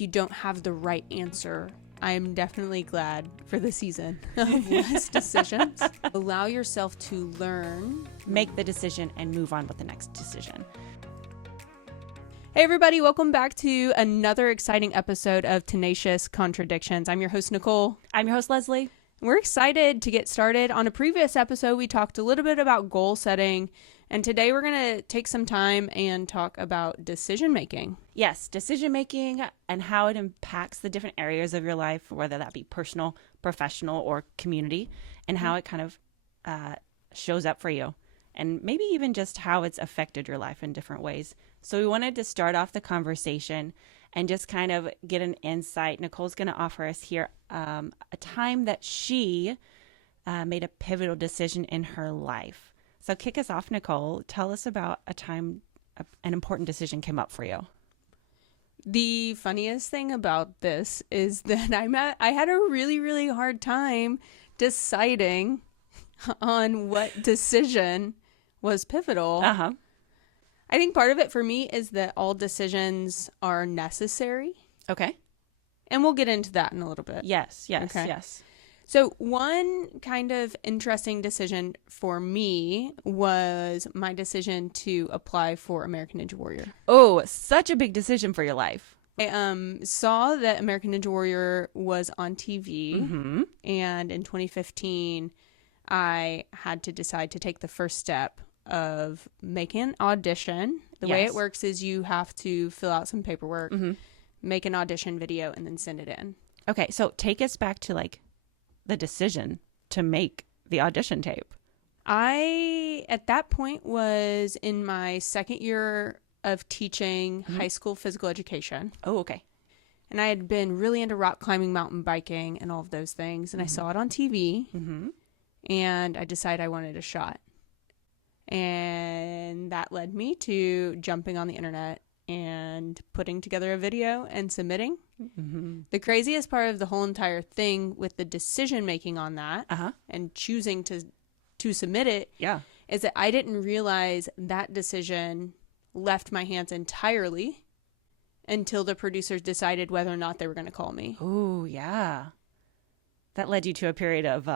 You don't have the right answer. I am definitely glad for the season of less decisions. Allow yourself to learn. Make the decision and move on with the next decision. Hey everybody, welcome back to another exciting episode of Tenacious Contradictions. I'm your host, Nicole. I'm your host, Leslie. We're excited to get started. On a previous episode, we talked a little bit about goal setting, and today we're going to take some time and talk about decision making. Yes, decision making and how it impacts the different areas of your life, whether that be personal, professional, or community, and how it kind of shows up for you, and maybe even just how it's affected your life in different ways. So we wanted to start off the conversation and just kind of get an insight. Nicole's going to offer us here a time that she made a pivotal decision in her life. So kick us off, Nicole. Tell us about a time an important decision came up for you. The funniest thing about this is that I had a really, really hard time deciding on what decision was pivotal. Uh-huh. I think part of it for me is that all decisions are necessary. Okay. And we'll get into that in a little bit. Yes. Okay. Yes. So one kind of interesting decision for me was my decision to apply for American Ninja Warrior. Oh, such a big decision for your life. I saw that American Ninja Warrior was on TV, Mm-hmm. and in 2015, I had to decide to take the first step of making an audition. The way it works is you have to fill out some paperwork, make an audition video, and then send it in. Okay, so take us back to the decision to make the audition tape. I, at that point, was in my second year of teaching high school physical education. Oh, okay. And I had been really into rock climbing, mountain biking, and all of those things. And I saw it on TV, and I decided I wanted a shot. And that led me to jumping on the internet and putting together a video and submitting. The craziest part of the whole entire thing with the decision making on that and choosing to submit it is that I didn't realize that decision left my hands entirely until the producers decided whether or not they were going to call me. Oh, yeah. That led you to a period of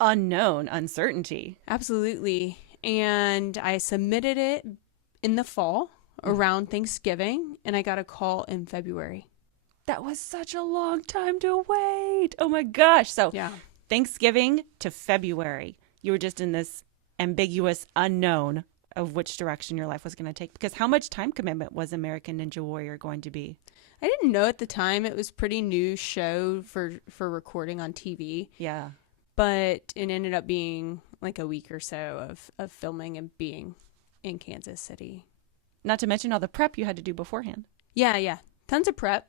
unknown uncertainty. Absolutely. And I submitted it in the fall around Thanksgiving, and I got a call in February. That was such a long time to wait. Oh my gosh. So Thanksgiving to February, you were just in this ambiguous unknown of which direction your life was going to take. Because how much time commitment was American Ninja Warrior going to be? I didn't know at the time. It was a pretty new show for recording on TV. Yeah. But it ended up being like a week or so of filming and being in Kansas City. Not to mention all the prep you had to do beforehand. Yeah. Tons of prep.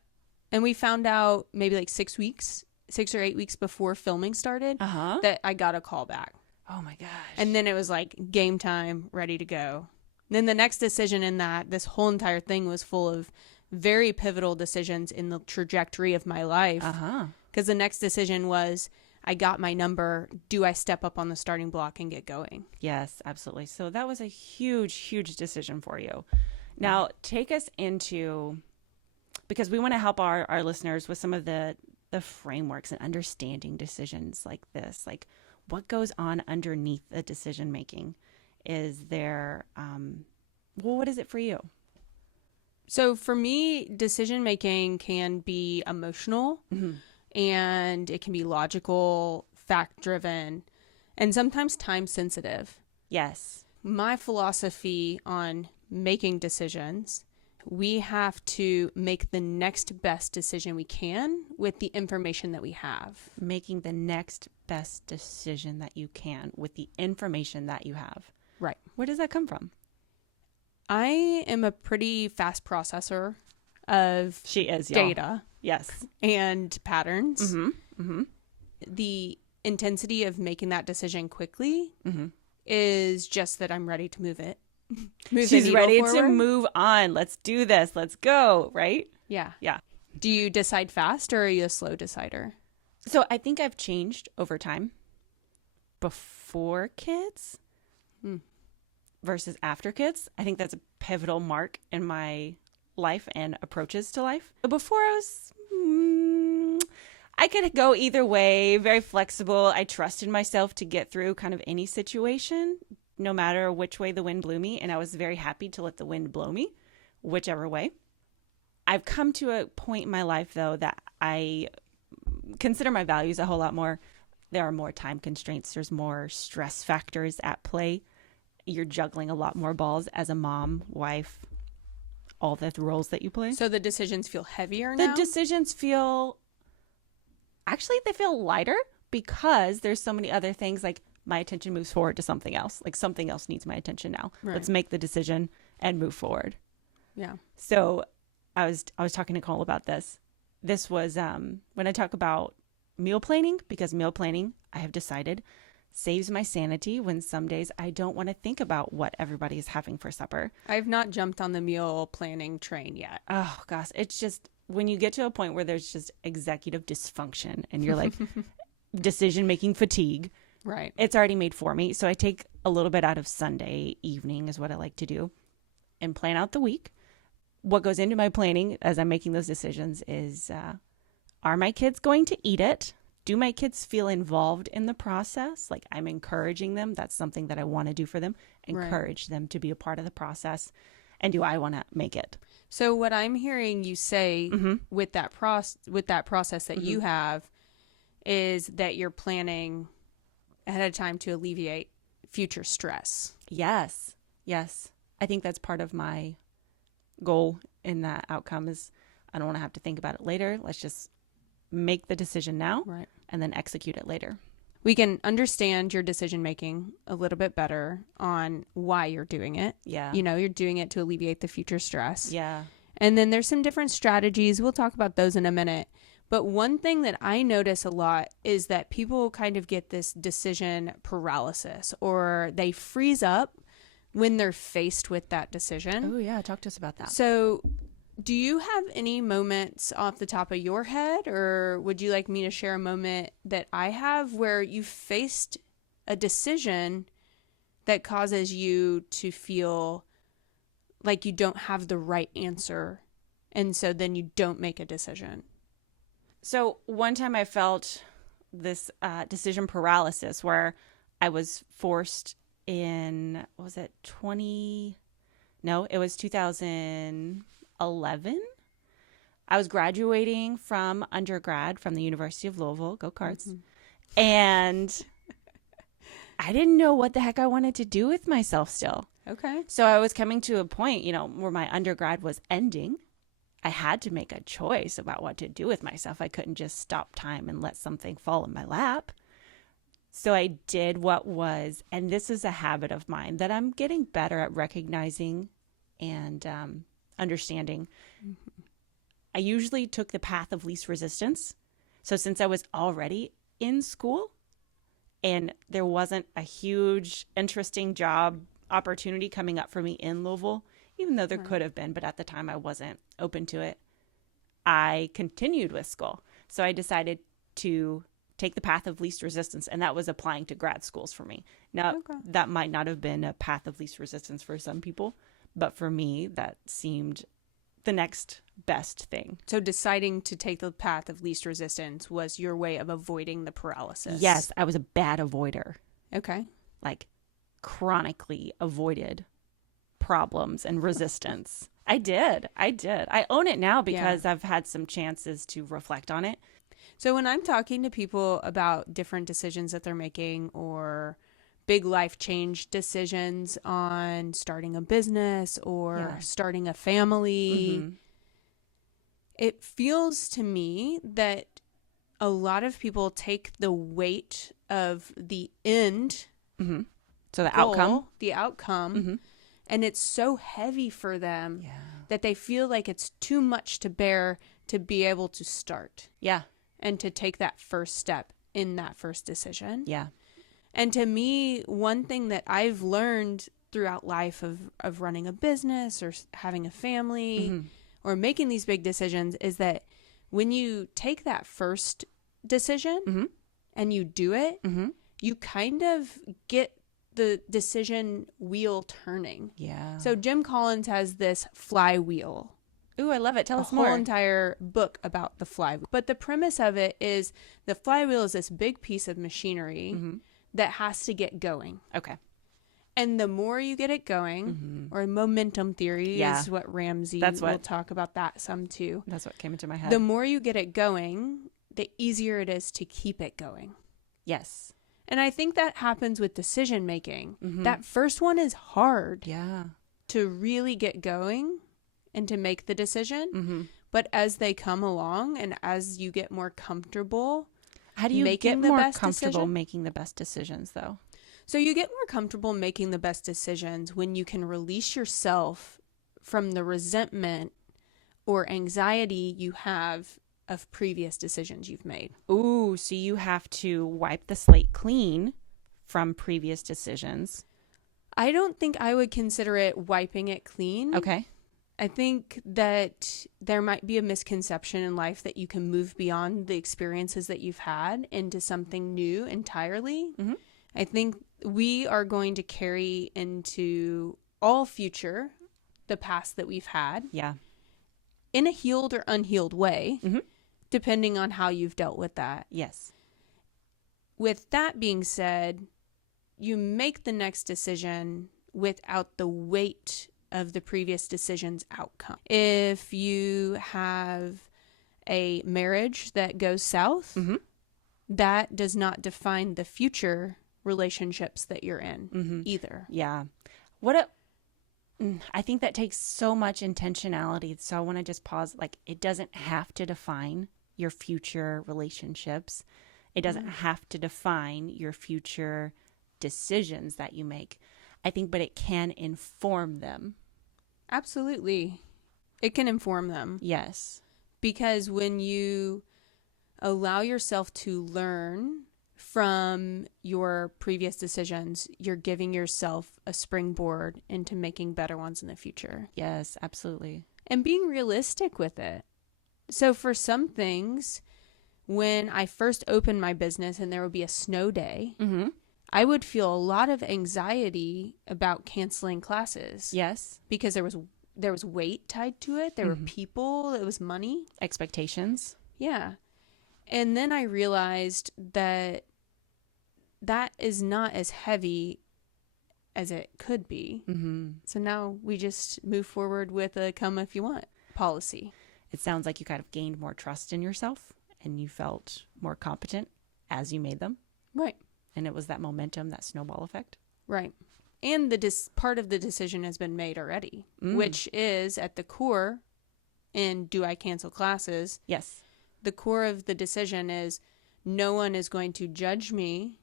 And we found out maybe 6 or 8 weeks before filming started that I got a call back. Oh my gosh. And then it was game time, ready to go. Then the next decision in this whole entire thing was full of very pivotal decisions in the trajectory of my life. Because the next decision was, I got my number. Do I step up on the starting block and get going? Yes, absolutely. So that was a huge, huge decision for you. Now, take us into, because we want to help our listeners with some of the frameworks and understanding decisions like this. What goes on underneath the decision making? Is there, what is it for you? So for me, decision making can be emotional. And it can be logical, fact-driven, and sometimes time-sensitive. Yes. My philosophy on making decisions, we have to make the next best decision we can with the information that we have. Making the next best decision that you can with the information that you have. Right. Where does that come from? I am a pretty fast processor of data. Yes. And patterns. The intensity of making that decision quickly is just that I'm ready to move it. She's ready to move on. Let's do this. Let's go. Right? Yeah. Yeah. Do you decide fast or are you a slow decider? So I think I've changed over time. Before kids versus after kids. I think that's a pivotal mark in my life and approaches to life. But before I could go either way, very flexible. I trusted myself to get through kind of any situation, no matter which way the wind blew me. And I was very happy to let the wind blow me, whichever way. I've come to a point in my life, though, that I consider my values a whole lot more. There are more time constraints. There's more stress factors at play. You're juggling a lot more balls as a mom, wife, all the roles that you play. So the decisions feel heavier now? The decisions feel, actually, they feel lighter because there's so many other things. Like my attention moves forward to something else. Like something else needs my attention now. Right. Let's make the decision and move forward. Yeah. So I was talking to Nicole about this. This was when I talk about meal planning, because meal planning, I have decided, saves my sanity when some days I don't want to think about what everybody is having for supper. I've not jumped on the meal planning train yet. Oh, gosh. It's just when you get to a point where there's just executive dysfunction and you're like decision-making fatigue. Right. It's already made for me. So I take a little bit out of Sunday evening is what I like to do and plan out the week. What goes into my planning as I'm making those decisions is, are my kids going to eat it? Do my kids feel involved in the process? Like I'm encouraging them. That's something that I want to do for them. Encourage them to be a part of the process. And do I want to make it? So what I'm hearing you say with that process that you have is that you're planning ahead of time to alleviate future stress. Yes. Yes. I think that's part of my goal in that outcome is I don't want to have to think about it later. Let's just make the decision now and then execute it later. We can understand your decision making a little bit better on why you're doing it. Yeah. You know, you're doing it to alleviate the future stress. Yeah. And then there's some different strategies. We'll talk about those in a minute. But one thing that I notice a lot is that people kind of get this decision paralysis, or they freeze up when they're faced with that decision. Oh, yeah. Talk to us about that. So do you have any moments off the top of your head, or would you like me to share a moment that I have where you faced a decision that causes you to feel like you don't have the right answer, and so then you don't make a decision? So one time I felt this decision paralysis where I was forced in, was it 2011. I was graduating from undergrad from the University of Louisville, go Cards. And I didn't know what the heck I wanted to do with myself still. Okay. So I was coming to a point, where my undergrad was ending. I had to make a choice about what to do with myself. I couldn't just stop time and let something fall in my lap. So I did what was, and this is a habit of mine that I'm getting better at recognizing and understanding. I usually took the path of least resistance. So since I was already in school and there wasn't a huge, interesting job opportunity coming up for me in Louisville, even though there could have been, but at the time I wasn't open to it, I continued with school. So I decided to take the path of least resistance, and that was applying to grad schools for me. Now, that might not have been a path of least resistance for some people, but for me, that seemed the next best thing. So deciding to take the path of least resistance was your way of avoiding the paralysis. Yes, I was a bad avoider. Okay. Like chronically avoided problems and resistance. I did. I own it now because I've had some chances to reflect on it. So when I'm talking to people about different decisions that they're making, or big life change decisions on starting a business or starting a family, it feels to me that a lot of people take the weight of the end. So the outcome, and it's so heavy for them that they feel like it's too much to bear to be able to start. Yeah. And to take that first step in that first decision. Yeah. And to me, one thing that I've learned throughout life of running a business or having a family or making these big decisions is that when you take that first decision and you do it, you kind of get the decision wheel turning. Yeah. So Jim Collins has this flywheel Ooh, I love it. Tell us whole more. entire book about the flywheel. But the premise of it is the flywheel is this big piece of machinery that has to get going. Okay. And the more you get it going, or momentum theory is what Ramsey will talk about that some too. That's what came into my head. The more you get it going, the easier it is to keep it going. Yes. And I think that happens with decision making. That first one is hard to really get going and to make the decision. But as they come along and as you get more comfortable, how do you get more comfortable making the best decisions though? So you get more comfortable making the best decisions when you can release yourself from the resentment or anxiety you have of previous decisions you've made. Ooh, so you have to wipe the slate clean from previous decisions. I don't think I would consider it wiping it clean. Okay. I think that there might be a misconception in life that you can move beyond the experiences that you've had into something new entirely. I think we are going to carry into all future the past that we've had. Yeah. In a healed or unhealed way, depending on how you've dealt with that. Yes. With that being said, you make the next decision without the weight of the previous decision's outcome. If you have a marriage that goes south, that does not define the future relationships that you're in either. Yeah. I think that takes so much intentionality. So I want to just pause. Like, it doesn't have to define your future relationships. It doesn't have to define your future decisions that you make. I think, but it can inform them. Absolutely. It can inform them. Yes. Because when you allow yourself to learn from your previous decisions, you're giving yourself a springboard into making better ones in the future. Yes, absolutely. And being realistic with it. So for some things, when I first opened my business and there would be a snow day, I would feel a lot of anxiety about canceling classes. Yes. Because there was weight tied to it. There were people. It was money. Expectations. Yeah. And then I realized that that is not as heavy as it could be. So now we just move forward with a come if you want policy. It sounds like you kind of gained more trust in yourself and you felt more competent as you made them. Right. And it was that momentum, that snowball effect. Right. And part of the decision has been made already, which is at the core in do I cancel classes? Yes. The core of the decision is no one is going to judge me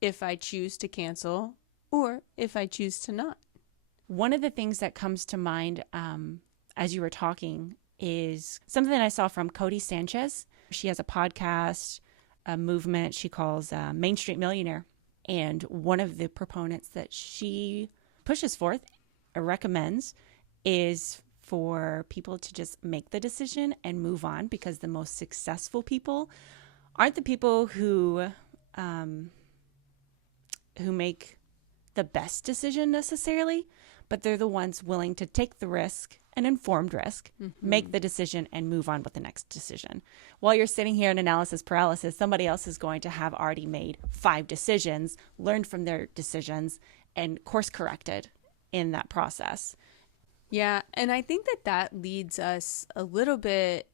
if I choose to cancel or if I choose to not. One of the things that comes to mind as you were talking is something that I saw from Cody Sanchez. She has a podcast, a movement she calls Main Street Millionaire. And one of the proponents that she pushes forth or recommends is for people to just make the decision and move on, because the most successful people aren't the people who make the best decision necessarily, but they're the ones willing to take the risk, an informed risk, make the decision and move on with the next decision. While you're sitting here in analysis paralysis, somebody else is going to have already made 5 decisions, learned from their decisions, and course corrected in that process. Yeah, and I think that leads us a little bit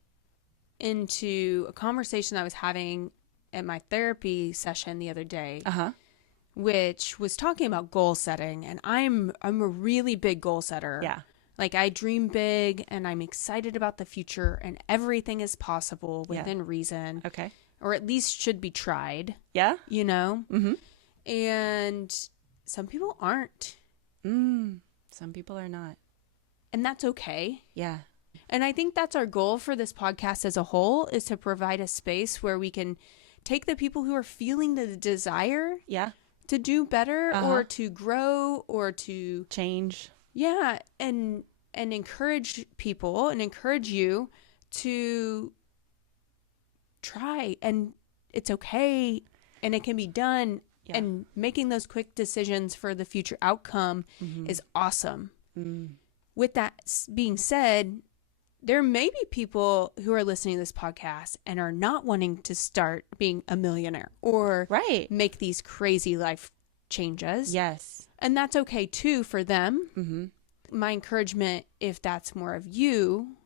into a conversation I was having at my therapy session the other day, which was talking about goal setting. And I'm a really big goal setter. Yeah. Like, I dream big and I'm excited about the future and everything is possible within reason. Okay. Or at least should be tried. Yeah. You know? And some people aren't. Some people are not. And that's okay. Yeah. And I think that's our goal for this podcast as a whole, is to provide a space where we can take the people who are feeling the desire to do better or to grow or to change. Yeah. And encourage people and encourage you to try, and it's okay and it can be done. Yeah. And making those quick decisions for the future outcome is awesome. With that being said, there may be people who are listening to this podcast and are not wanting to start being a millionaire or make these crazy life changes. Yes. And that's okay too for them. Mm-hmm. My encouragement, if that's more of you,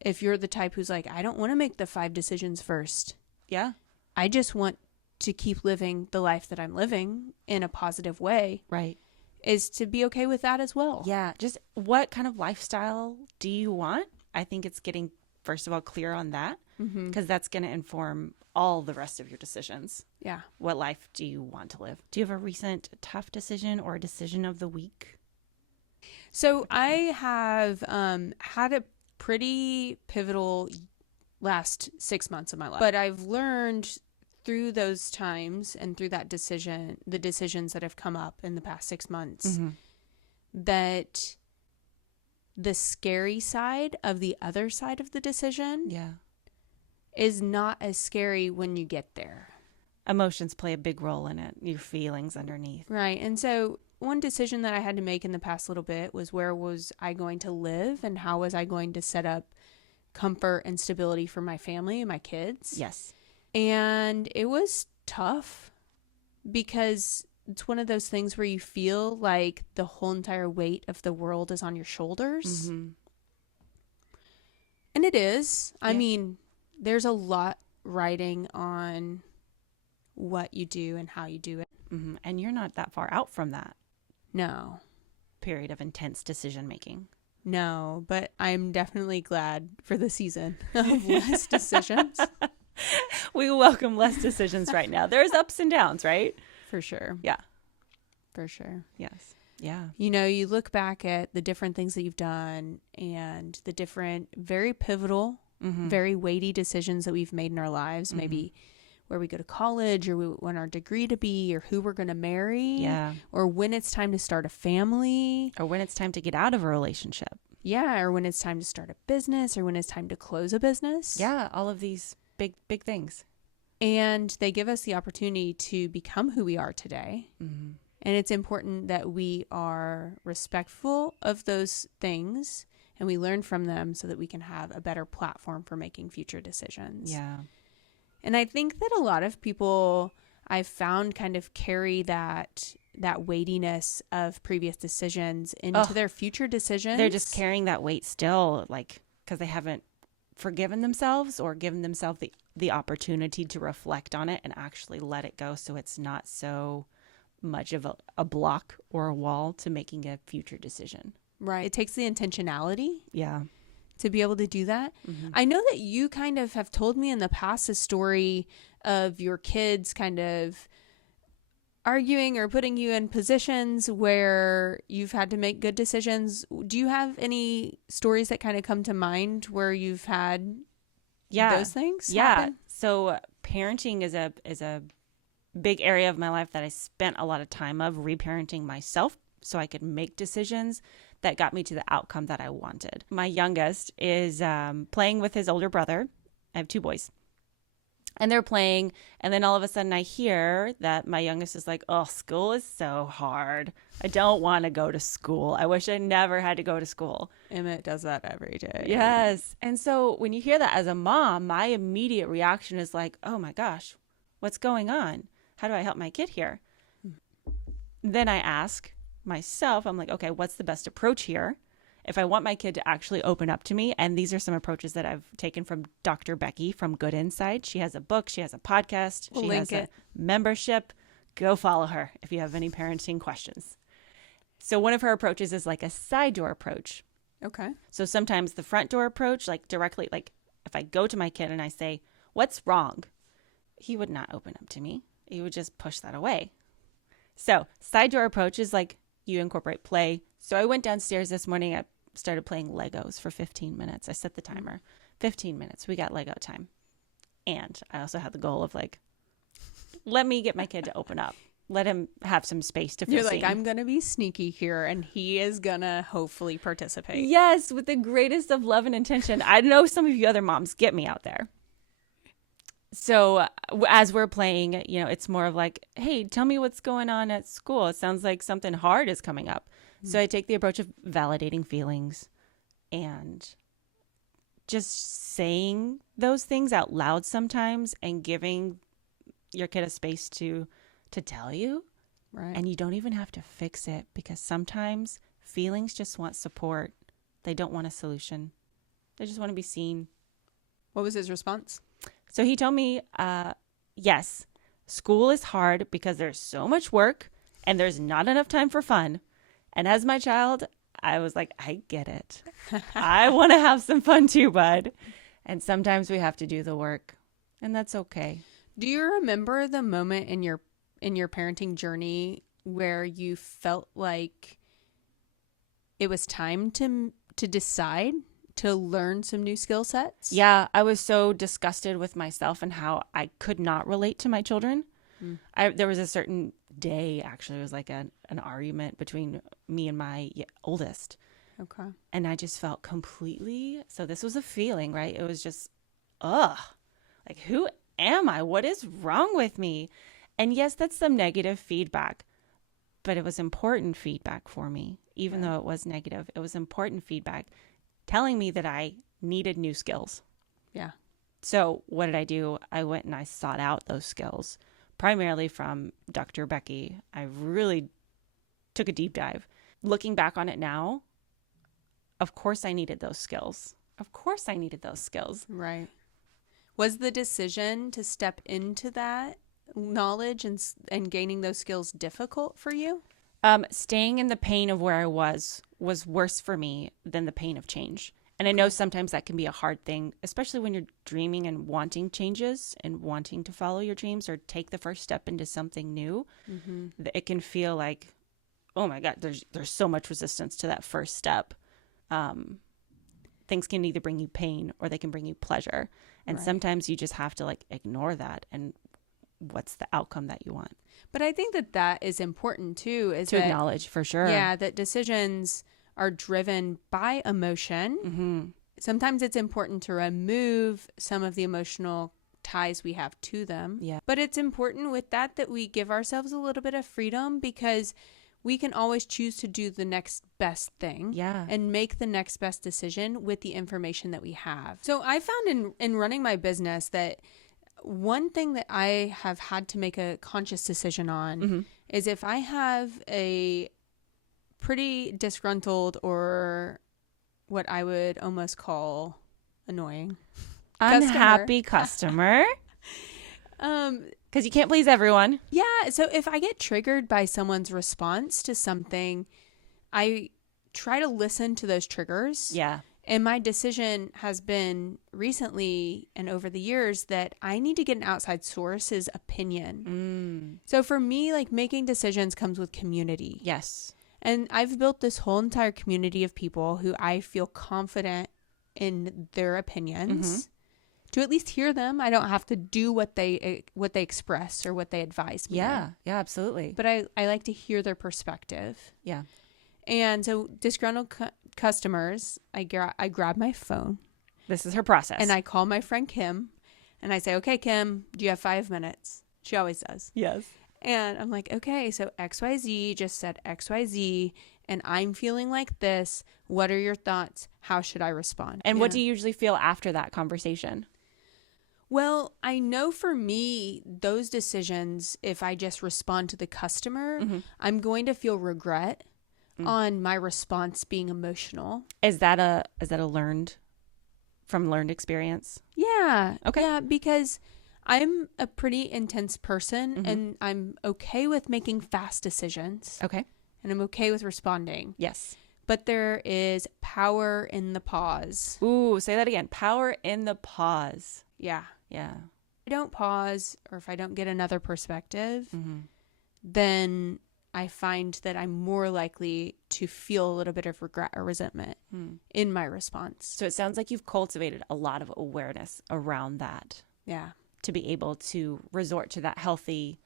if you're the type who's like, I don't want to make the 5 decisions first. Yeah. I just want to keep living the life that I'm living in a positive way. Right. Is to be okay with that as well. Yeah. Just what kind of lifestyle do you want? I think it's getting, first of all, clear on that, because that's going to inform all the rest of your decisions. Yeah. What life do you want to live? Do you have a recent tough decision or a decision of the week? So I have had a pretty pivotal last 6 months of my life, but I've learned through those times and through that decision, the decisions that have come up in the past 6 months, that the scary side of the other side of the decision is not as scary when you get there. Emotions play a big role in it, your feelings underneath. Right. And so one decision that I had to make in the past little bit was, where was I going to live and how was I going to set up comfort and stability for my family and my kids? Yes. And it was tough because it's one of those things where you feel like the whole entire weight of the world is on your shoulders. And it is. I mean, there's a lot riding on what you do and how you do it. And you're not that far out from that. No. Period of intense decision making. No, but I'm definitely glad for the season of less decisions. We welcome less decisions right now. There's ups and downs, right? For sure. Yeah. For sure. Yes. Yeah. You know, you look back at the different things that you've done and the different very pivotal, very weighty decisions that we've made in our lives, maybe where we go to college or we want our degree to be or who we're going to marry or when it's time to start a family or when it's time to get out of a relationship. Yeah. Or when it's time to start a business or when it's time to close a business. Yeah. All of these big things. And they give us the opportunity to become who we are today. And it's important that we are respectful of those things and we learn from them so that we can have a better platform for making future decisions. Yeah. And I think that a lot of people I've found kind of carry that weightiness of previous decisions into their future decisions. They're just carrying that weight still, like, because they haven't forgiven themselves or given themselves the opportunity to reflect on it and actually let it go, so it's not so much of a block or a wall to making a future decision. Right. It takes the intentionality. Yeah. To be able to do that. I know that you kind of have told me in the past a story of your kids kind of arguing or putting you in positions where you've had to make good decisions. Do you have any stories that kind of come to mind where you've had those things happen? So parenting is a big area of my life that I spent a lot of time of reparenting myself so I could make decisions that got me to the outcome that I wanted. My youngest is playing with his older brother. I have 2 boys. And they're playing, and then all of a sudden I hear that my youngest is like, oh, school is so hard. I don't want to go to school. I wish I never had to go to school. Emmett does that every day. Yes. And so when you hear that as a mom, my immediate reaction is like, oh my gosh, what's going on? How do I help my kid here? Then I ask myself, I'm like, okay, what's the best approach here? If I want my kid to actually open up to me, and these are some approaches that I've taken from Dr. Becky from Good Inside. She has a book, she has a podcast, she has a membership. Go follow her if you have any parenting questions. So one of her approaches is like a side door approach. Okay. So sometimes the front door approach, like directly, like if I go to my kid and I say, what's wrong? He would not open up to me. He would just push that away. So side door approach is like you incorporate play. So I went downstairs this morning. I started playing Legos for 15 minutes. I set the timer. 15 minutes. We got Lego time. And I also had the goal of like, let me get my kid to open up. Let him have some space to feel You're seen. like, I'm going to be sneaky here, and he is going to hopefully participate. Yes, with the greatest of love and intention. I know some of you other moms get me out there. So as we're playing, you know, it's more of like, hey, tell me what's going on at school. It sounds like something hard is coming up. So I take the approach of validating feelings and just saying those things out loud sometimes and giving your kid a space to tell you. Right. And you don't even have to fix it, because sometimes feelings just want support. They don't want a solution. They just want to be seen. What was his response? So he told me, yes, school is hard because there's so much work and there's not enough time for fun. And as my child, I was like, I get it. I want to have some fun too, bud. And sometimes we have to do the work, and that's okay. Do you remember the moment in your parenting journey where you felt like it was time to decide to learn some new skill sets? Yeah, I was so disgusted with myself and how I could not relate to my children. There was a certain day, actually, it was like an argument between me and my oldest. Okay. And I just felt completely, so this was a feeling, right? It was just, like, who am I? What is wrong with me? And yes, that's some negative feedback, but it was important feedback for me, even though it was negative. It was important feedback telling me that I needed new skills. Yeah. So what did I do? I went and I sought out those skills, primarily from Dr. Becky. I really took a deep dive. Looking back on it now, of course I needed those skills. Right. Was the decision to step into that knowledge and gaining those skills difficult for you? Staying in the pain of where I was worse for me than the pain of change. And I know sometimes that can be a hard thing, especially when you're dreaming and wanting changes and wanting to follow your dreams or take the first step into something new. Mm-hmm. It can feel like, oh my God, there's so much resistance to that first step. Things can either bring you pain or they can bring you pleasure. And sometimes you just have to like ignore that. And what's the outcome that you want? But I think that is important too. Is to acknowledge, for sure. Yeah, that decisions are driven by emotion. Mm-hmm. Sometimes it's important to remove some of the emotional ties we have to them. Yeah. But it's important with that we give ourselves a little bit of freedom, because we can always choose to do the next best thing. Yeah. And make the next best decision with the information that we have. So I found in running my business that one thing that I have had to make a conscious decision on is if I have a pretty disgruntled, or what I would almost call annoying, unhappy customer. Because you can't please everyone. Yeah. So if I get triggered by someone's response to something, I try to listen to those triggers. Yeah. And my decision has been recently and over the years that I need to get an outside source's opinion. So for me, like, making decisions comes with community. Yes. And I've built this whole entire community of people who I feel confident in their opinions to at least hear them. I don't have to do what they express or what they advise me. Yeah. Yeah, absolutely. But I like to hear their perspective. Yeah. And so disgruntled customers, I grab my phone. This is her process. And I call my friend Kim and I say, okay, Kim, do you have 5 minutes? She always does. Yes. And I'm like, okay, so XYZ just said XYZ and I'm feeling like this. What are your thoughts? How should I respond? And what do you usually feel after that conversation? Well, I know for me, those decisions, if I just respond to the customer, I'm going to feel regret on my response being emotional. Is that a learned experience? Yeah. Okay. Yeah, because I'm a pretty intense person and I'm okay with making fast decisions. Okay. And I'm okay with responding. Yes. But there is power in the pause. Ooh, say that again. Power in the pause. Yeah. Yeah. If I don't pause, or if I don't get another perspective, then I find that I'm more likely to feel a little bit of regret or resentment in my response. So it sounds like you've cultivated a lot of awareness around that. Yeah. To be able to resort to that healthy,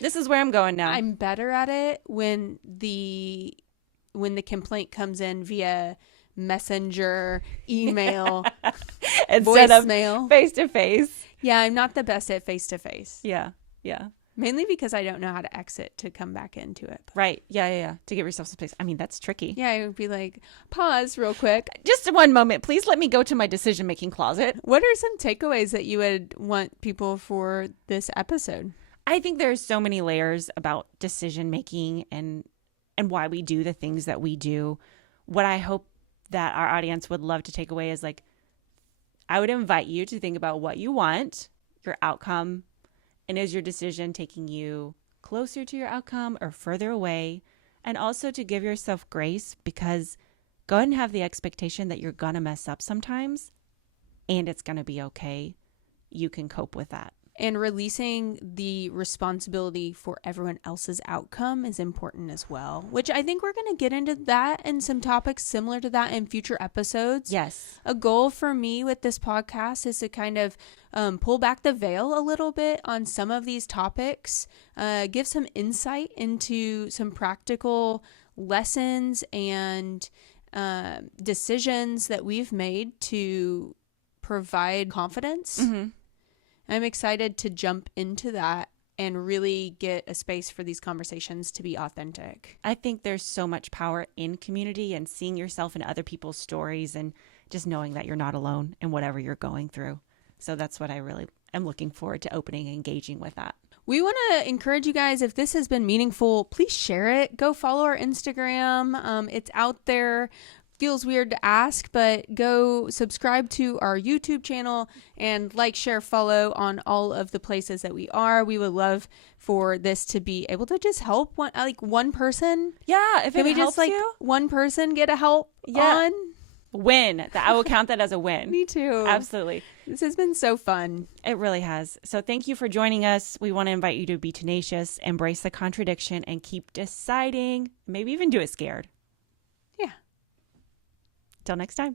this is where I'm going now. I'm better at it when the complaint comes in via messenger, email, instead of voicemail, face to face. Yeah, I'm not the best at face to face. Yeah. Yeah. Mainly because I don't know how to exit to come back into it. Right. Yeah. To give yourself some space. I mean, that's tricky. Yeah, I would be like, pause real quick. Just one moment. Please let me go to my decision-making closet. What are some takeaways that you would want people for this episode? I think there's so many layers about decision-making and why we do the things that we do. What I hope that our audience would love to take away is like, I would invite you to think about what you want, your outcome, and is your decision taking you closer to your outcome or further away? And also to give yourself grace, because go ahead and have the expectation that you're going to mess up sometimes and it's going to be okay. You can cope with that. And releasing the responsibility for everyone else's outcome is important as well, which I think we're going to get into that and some topics similar to that in future episodes. Yes. A goal for me with this podcast is to kind of pull back the veil a little bit on some of these topics, give some insight into some practical lessons and decisions that we've made to provide confidence. Mm-hmm. I'm excited to jump into that and really get a space for these conversations to be authentic. I think there's so much power in community and seeing yourself in other people's stories and just knowing that you're not alone in whatever you're going through. So that's what I really am looking forward to opening and engaging with that. We want to encourage you guys, if this has been meaningful, please share it. Go follow our Instagram. It's out there. Feels weird to ask, but go subscribe to our YouTube channel and like, share, follow on all of the places that we are. We would love for this to be able to just help one person. Yeah, if Can it we helps just you, one person get a help on? Win. I will count that as a win. Me too. Absolutely. This has been so fun. It really has. So thank you for joining us. We want to invite you to be tenacious, embrace the contradiction, and keep deciding. Maybe even do it scared. Yeah. Till next time.